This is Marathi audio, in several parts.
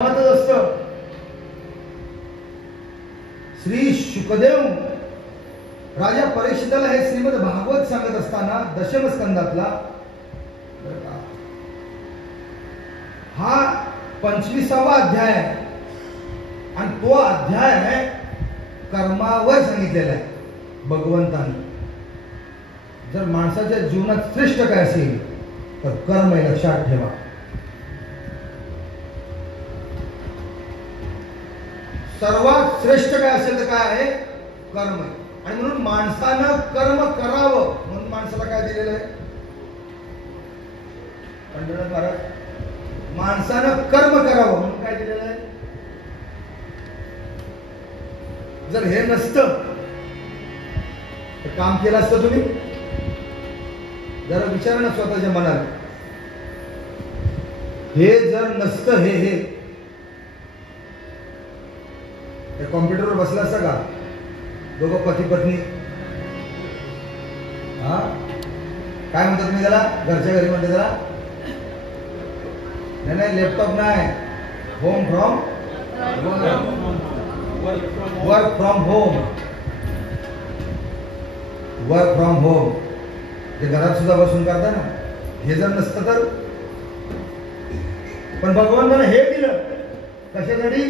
असतं. श्री शुकदेव राजा परीक्षिताला हे श्रीमद भागवत सांगत असताना दशम स्कंदातला हा 25वा अध्याय आहे आणि तो अध्याय कर्मावर सांगितलेला आहे भगवंताने. जर माणसाच्या जीवनात श्रेष्ठ काय असेल तर कर्म हे लक्षात ठेवा. सर्वात श्रेष्ठ काय असेल तर काय आहे कर्म. आणि म्हणून माणसानं कर्म करावं म्हणून माणसाला काय दिलेलं आहे पंढरनाथ महाराज. माणसानं कर्म करावं म्हणून काय दिलेलं आहे. जर हे नसतं तर काम केलं असतं तुम्ही. जरा विचारा ना स्वतःच्या मनात. हे जर नसतं हे कॉम्प्युटरवर बसला असता का दोघं पती पत्नी. हा काय म्हणतात तुम्ही त्याला घरच्या घरी म्हणते त्याला. नाही लॅपटॉप नाही home from work from home. Work from home जे घरात सुद्धा बसून करता ना. हे जर नसतं तर. पण भगवंताने हे दिलं कशासाठी.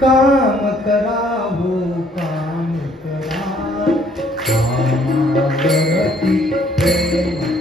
काम करावो काम करा कामावरती प्रेम